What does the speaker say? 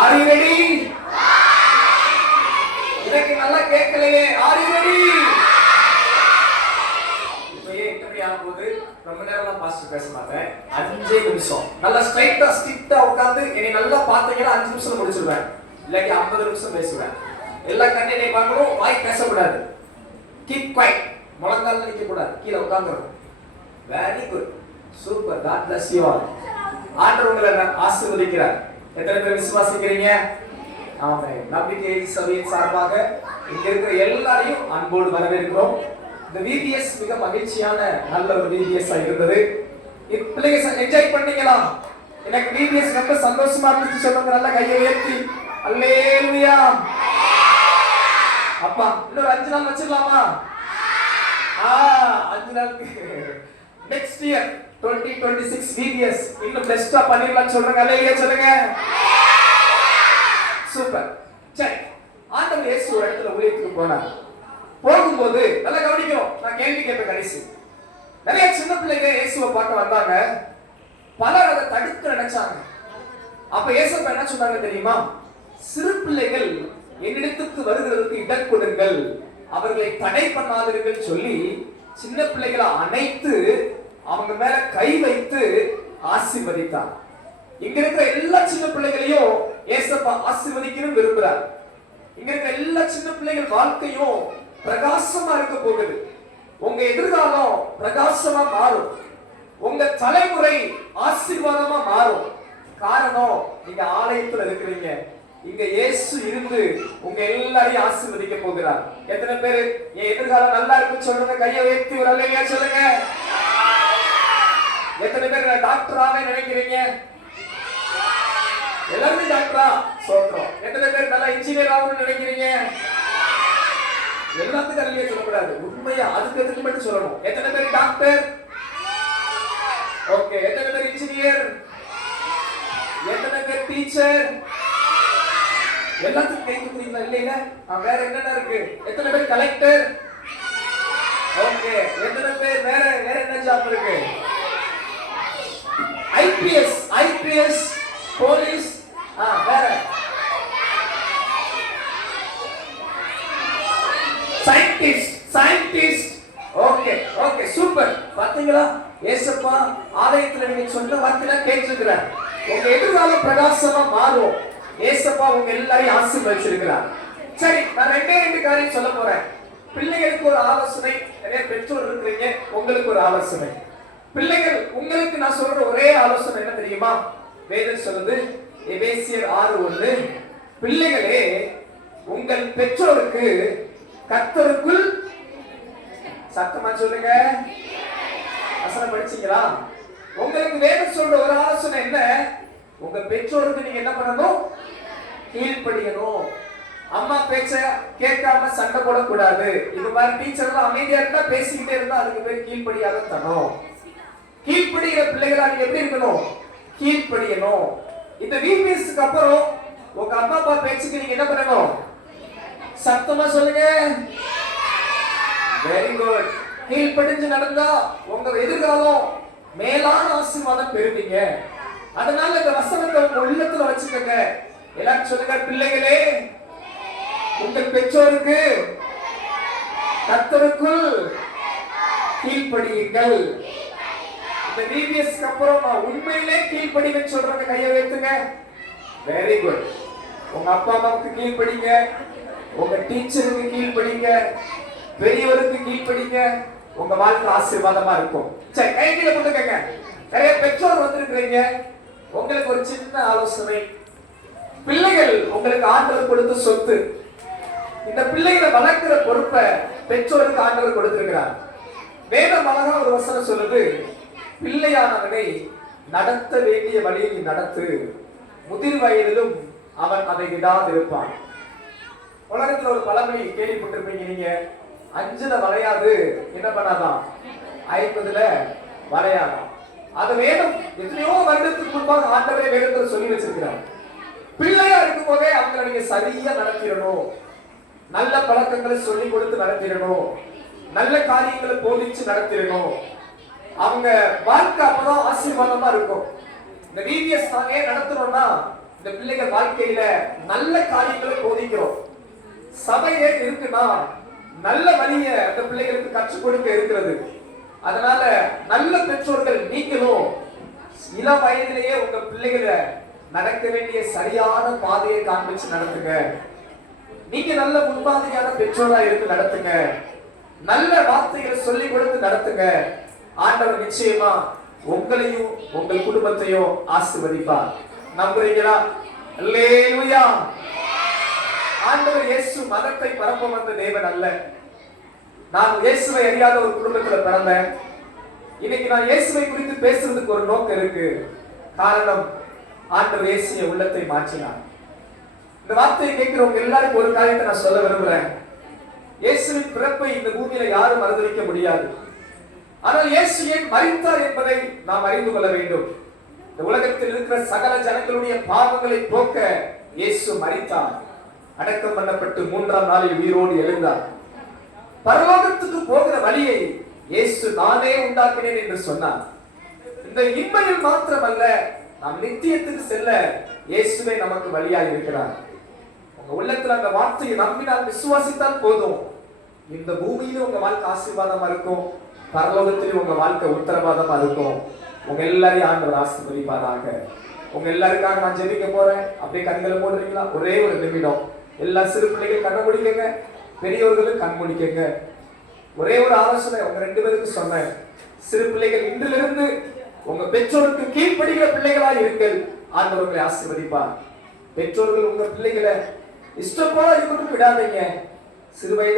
Are you ready? இன்னைக்கு நல்லா கேட்கலையே. Are you ready? இப்பயே இன்டர்வியூ ஆகும்போது ரொம்ப நேரம்லாம் பாஸ்டர் பேச மாட்டேன். 5 நிமிஷம் நல்லா ஸ்ட்ரைட்டா ஸ்ட்ரிக்ட்டா உட்கார்ந்து என்னை நல்லா பார்த்தீங்கன்னா 5 நிமிஷம் முடிச்சிடுவேன். இல்லாட்டி 50 நிமிஷம் பேசுவேன். எல்லா கண்ணை பார்க்கணும், வாய் பேசக்கூடாது. Keep quiet. முழங்கால நிக்க கூடாது, கீழே உட்கார்ந்துடணும். Very good. Super. God bless you all. ஆண்டவர் உங்களை ஆசீர்வதிக்கிறார். எத்தனை பேர் விசுவாசிக்கிறீங்க? ஆமென். நம்பிக்கை சபையின் சார்பாக இங்க இருக்கிற எல்லாரையும் அன்போடு வரவேற்கிறோம். இந்த VBS மிக மகிழ்ச்சியான நல்ல ஒரு VBS ஆ இருந்தது. பிள்ளைங்க என்ஜாய் பண்ணீங்களா? எனக்கு VBS ரொம்ப சந்தோஷமா இருந்துச்சு சொல்லுங்க. நல்லா கையை உயர்த்தி அல்லேலூயா. அப்பா இன்னொரு 5 நாள் வச்சிடலாமா? 5 நாளுக்கு நெக்ஸ்ட் இயர் 2026 VBS இன்னும் பெஸ்டா பண்ணிடலாம் சொல்றேன். அல்லேலூயா சொல்லுங்க. சூப்பர். சரி, ஆண்டவர் இயேசு ஒரு இடத்துல ஊழியத்துக்கு போனார். போகும்போது நல்லா கவனிக்கணும், நான் கேள்வி கேட்பேன் கடைசி. நிறைய சின்ன பிள்ளைங்க இயேசுவை பார்க்க வந்தாங்க. பலர் அதை தடுக்க நினைச்சாங்க. அப்ப இயேசப்பா என்ன சொன்னாங்க தெரியுமா? சிறு பிள்ளைகள் என்னிடத்துக்கு வருகிறதுக்கு இடம் கொடுங்கள், அவர்களை தடை பண்ணாதீர்கள் சொல்லி சின்ன பிள்ளைகளை அணைத்து அவங்க மேல கை வைத்து ஆசீர்வதித்தார். இங்க இருக்கிற எல்லா சின்ன பிள்ளைகளையும் இயேசப்பா ஆசீர்வதிக்கணும் விரும்புறார். இங்க இருக்கிற எல்லா சின்ன பிள்ளைகள் வாழ்க்கையும் பிரகாசமா இருக்க போகுது. உங்க எதிர்காலம் பிரகாசமா மாறும். உங்க தலைமுறை ஆசீர்வாதமா மாறும். காரணம், நீங்க ஆலயத்துல இருக்கிறீங்க. இங்க இயேசு இருந்து உங்க எல்லாரையும் ஆசீர்வதிக்க போகிறார். எத்தனை பேர் என் எதிர்காலம் நல்லா இருக்குன்னு சொல்லுங்க? கையை உயர்த்தி ஒரு அல்லேலூயா சொல்லுங்க. எத்தனை பேர் நான் டாக்டர் ஆவே நினைக்கிறீங்க? எல்லாரும் டாக்டரா சொல்றோம். எத்தனை பேர் நல்லா இன்ஜினியர் ஆகணும்னு நினைக்கிறீங்க? எல்லாத்துக்கும் அல்லேலூயா சொல்லக்கூடாது, உண்மையா அதுக்கு எதுக்கு மட்டும் சொல்லணும். எத்தனை பேர் டாக்டர்? ஓகே. எத்தனை பேர் இன்ஜினியர்? எத்தனை பேர் டீச்சர்? எல்லாத்துக்கும் கை தூக்குறீங்களா? இல்லையா? வேற என்னென்ன இருக்கு? எத்தனை பேர் கலெக்டர்? ஓகே. எத்தனை பேர் வேற வேற என்ன ஜாப் இருக்கு? IPS police. வேற சயின்டிஸ்ட். Okay okay super. பாத்தீங்களா? இயேசுப்பா ஆலயத்துல நீங்க சொன்ன வார்த்தையில கேட்டிருக்கிறார். உங்க எதிர்காலம் பிரகாசமா மாறும். இயேசுப்பா உங்க எல்லாரையும் ஆசீர்வதிச்சிருக்கிறார். சரி, நான் ரெண்டு காரியம் சொல்ல போறேன். பிள்ளைகளுக்கு ஒரு ஆலோசனை, நிறைய பெற்றோர் இருக்கிறீங்க, உங்களுக்கு ஒரு ஆலோசனை. பிள்ளைகள் உங்களுக்கு நான் சொல்ற ஒரே ஆலோசனை என்ன தெரியுமா? வேதம் சொல்லுது எபேசியர் 6:1, பிள்ளைகளே உங்கள் பெற்றோருக்கு கர்த்தருக்குள், சத்தமா சொல்லுங்க, வசனம் படிச்சீங்களா? உங்களுக்கு வேதம் சொல்ற ஒரு ஆலோசனை என்ன? உங்க பெற்றோருக்கு நீங்க என்ன பண்ணணும்? கீழ்ப்படியணும். அம்மா பேச்ச கேட்காம சண்டை போடக்கூடாது. இது மாதிரி டீச்சர்லாம் அமைதியா இருந்தா பேசிக்கிட்டே இருந்தா அதுக்கு பேர் கீழ்ப்படியாத தனம். கீழ்ப்படிகிற பிள்ளைகளா நீங்க எப்படி இருக்கணும்? கீழ்ப்படியணும். இந்த VBSக்கு அப்புறம் உங்க அம்மா அப்பா பேச்சுக்கு நீங்க என்ன பண்ணணும்? சத்தமா சொல்லுங்க. Very good. கீழ்ப்படிஞ்சு நடந்தா உங்க எதிர்காலம் மேலான ஆசீர்வாதம் பெறுவீங்க. அதனால இந்த வசனத்தை உங்க உள்ளத்துல வச்சுக்கோங்க. எல்லாரும் சொல்லுங்க, பிள்ளைகளே உங்கள் பெற்றோருக்கு கர்த்தருக்குள் கீழ்ப்படியுங்கள். இந்த VBSக்கு அப்புறம் நான் உண்மையிலே கீழ்ப்படிவேன்னு சொல்றேன். கையை வைத்துங்க. Very good. உங்க அப்பா அம்மாவுக்கு கீழ்ப்படிங்க, உங்க டீச்சருக்கு கீழ்ப்படிங்க, பெரியவருக்கு கீழ்ப்படிங்க. உங்க வாழ்க்கை ஆசீர்வாதமா இருக்கும். சரி, கையில போட்டுக்கங்க. நிறைய பெற்றோர் வந்திருக்கிறீங்க. உங்களுக்கு ஒரு சின்ன ஆலோசனை. பிள்ளைகள் உங்களுக்கு ஆண்டவர் கொடுத்த சொத்து. இந்த பிள்ளைகளை வளர்க்கிற பொறுப்பை பெற்றோருக்கு ஆண்டவர் கொடுத்திருக்கிறார். வேதம் அழகா ஒரு வசனம் சொல்லுது, பிள்ளையானவனை நடத்த வேண்டிய வழியை நடத்து, முதிர் வயதிலும் அவன் அதை விடாதிருப்பான். உலகத்துல ஒரு பழமொழி கேள்விப்பட்டிருப்பீங்க நீங்க, 5ல வளையாது என்ன பண்ணாதான் 50ல வளையாதான். அது வேதம் எத்தனையோ வருடத்துக்கு முன்பாக ஆண்டவரே வேதத்துல சொல்லி வச்சிருக்கிறார். பிள்ளையா இருக்கும் போதே அவங்களை நீங்க சரியா நடத்திடணும். நல்ல பழக்கங்களை சொல்லி கொடுத்து நடத்திடணும். நல்ல காரியங்களை போதிச்சு நடத்திடணும். அவங்க வாழ்க்கை அப்பதான் ஆசீர்வாதமா இருக்கும். இந்த VBS நாங்க நடத்தணும்னா இந்த பிள்ளைகள் வாழ்க்கையில நல்ல காரியங்களை போதிக்கிறோம். சபையே இருக்குன்னா நல்ல வழியை அந்த பிள்ளைகளுக்கு கற்றுக் கொடுக்க இருக்கிறது. அதனால நல்ல பெற்றோர்கள் நீங்களும் இள வயதிலேயே உங்க பிள்ளைகளை நடக்க வேண்டிய சரியான பாதையை காண்பிச்சு நடத்துங்க. நீங்க நல்ல முன்மாதிரியான பெற்றோரா இருந்து நடத்துங்க. நல்ல வார்த்தைகளை சொல்லிக் கொடுத்து நடத்துங்க. ஆண்டவர் நிச்சயமா உங்களையும் உங்கள் குடும்பத்தையும் ஆசீர்வதிப்பார். நம்புறீங்களா? அல்லேலூயா. ஆண்டவர் இயேசு மதத்தை பரப்ப வந்த தேவன் அல்ல. நான் இயேசுவை அறியாத ஒரு குடும்பத்துல பிறந்தேன். இன்னைக்கு நான் இயேசுவை குறித்து பேசுறதுக்கு ஒரு நோக்கம் இருக்கு. காரணம், ஆண்டவர் இயேசுவின் உள்ளத்தை மாற்றினார். இந்த வார்த்தையை கேட்கிறவங்க எல்லாருக்கும் ஒரு காரியத்தை நான் சொல்ல விரும்புறேன். இயேசுவின் பிறப்பை இந்த பூமியில யாரும் மறுதலிக்க முடியாது. ஆனால் இயேசு ஏன் மரித்தார் என்பதை நாம் அறிந்து கொள்ள வேண்டும். இந்த உலகத்தில் இருக்கிற சகல ஜனங்களுடைய பாவங்களை போக்க இயேசு மரித்தார். அடக்கம் பண்ணப்பட்டு 3ஆம் நாளில் உயிரோடு எழுந்தார். பரலோகத்துக்கு போகிற வழியை இயேசு நானே உண்டாக்கினேன் என்று சொன்னார். இந்த இம்மையில் மாத்திரமல்ல, நாம் நித்தியத்துக்கு செல்ல இயேசுவே நமக்கு வழியாக இருக்கிறார். உங்க உள்ளத்துல அந்த வார்த்தையை நம்பினால், விசுவாசித்தால் போதும். இந்த பூமியிலும் உங்க வாழ்க்கை ஆசீர்வாதமா இருக்கும், பரலோகத்திலும் உங்க வாழ்க்கை உத்தரவாதமா இருக்கும். உங்க எல்லாரையும் ஆண்டவர் ஆசீர்வதிப்பாராக. உங்க எல்லாருக்காக நான் ஜெபிக்க போறேன். அப்படியே கண்களை மூடுறீங்களா? ஒரே ஒரு நிமிடம். எல்லா சிறு பிள்ளைகள் கண்ணை முடிக்கங்க, பெரியவர்களும் கண் முடிக்கங்க. ஒரே ஒரு ஆலோசனை உங்க 2 பேருக்கு சொன்னேன். சிறு பிள்ளைகள் இன்றிலிருந்து உங்க பெற்றோருக்கு கீழ்ப்படுகிற பிள்ளைகளா இருங்கள். ஆண்டவர் உங்களை ஆசீர்வதிப்பார். பெற்றோர்கள் உங்க பிள்ளைகளை இஷ்டம் போல இருக்கட்டும் விடாதீங்க. சிறு வயது